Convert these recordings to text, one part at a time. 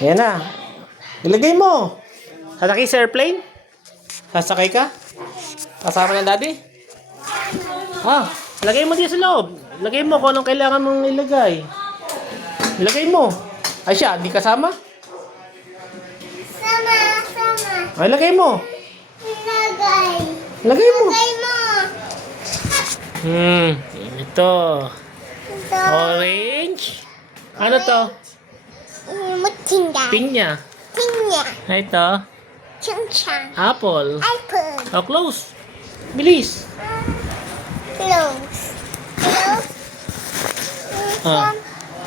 Ayan na. Ilagay mo. Sasakay sa airplane? Sasakay ka? Kasama ng daddy? Lagay mo dito sa loob. Lagay mo kung anong kailangan mong ilagay. Ilagay mo. Ay siya, di kasama? Sama. Ay, lagay mo. Ilagay. Lagay mo. Ilagay mo. Ito. Ito. Orange. Ano to? Mutinda. Pinya. Tinya. Ito. Chang-chang. Apple. Apple. Oh, close. Bilis. Close.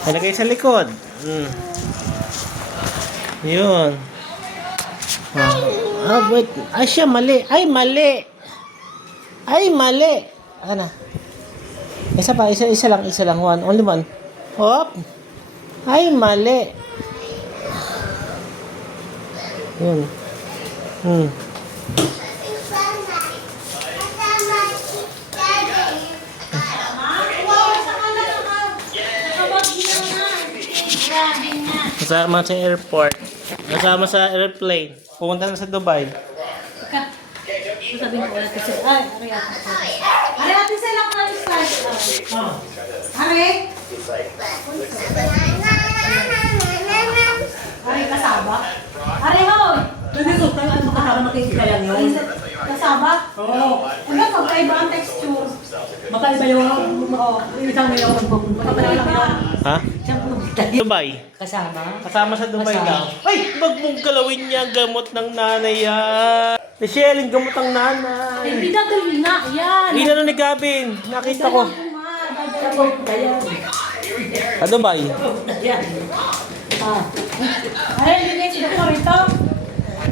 Ilagay sa likod. Yun. Wait. Ay, siya, mali. Ay, mali. Ay, mali. Ano? Isa pa, isa lang. Only one. Hop. Ay, mali. Yun. Kasama sa airport. Kasama sa airplane. Pumunta na sa Dubai. Sabihin ko natin sila. Ay, Ari ate sila ko na start. Ari? Ari kasaba? Ari hoy! Nandito tayo ano kasama makikita lang yun. Kasaba? Oo. Ano magkaiba ang texture? Magkaiba yung isang may yung magkaiba lang. Ha? Dubai. Kasama? Kasama sa Dubai Kasama. daw. Ay, wag mong galawin niya ang gamot ng nanay yan. Michelle, yung gamot ng nanay. Hindi na tuloy na. Yan. Inano ni Gavin? Nakita ko. Sa Dubai. Ay, hindi si Dr.